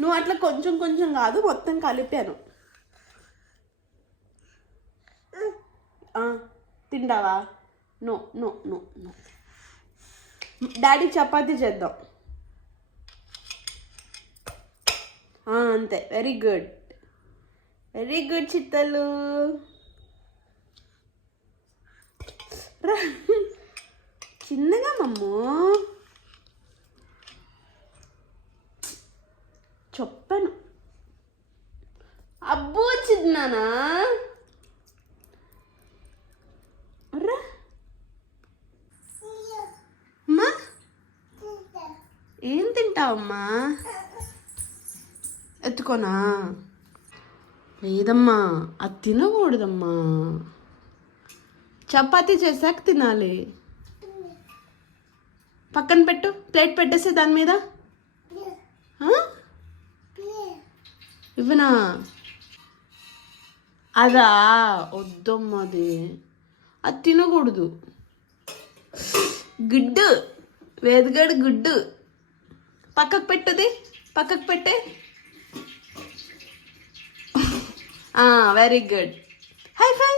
నువ్వు అట్లా కొంచెం కొంచెం కాదు, మొత్తం కలిపాను. తింటావా? No no no no. Daddy chapati చేద్దాం. అంతే. వెరీ గుడ్, వెరీ గుడ్ చిత్తలు. చిన్నగా మమ్ము చెప్పాను. అబ్బో చిన్నానా. అమ్మా ఏం తింటావమ్మా? ఎత్తుకోనా? లేదమ్మా, అది తినకూడదమ్మా. చపాతీ చేసాక తినాలి. పక్కన పెట్టు, ప్లేట్ పెట్టేసి దాని మీద. ఇవ్వనా? అదా వద్దమ్మది, అది తినకూడదు. గుడ్డు వేదిగాడు గుడ్డు. పక్కకు పెట్టుది, పక్కకు పెట్టే. Very good. హై ఫై.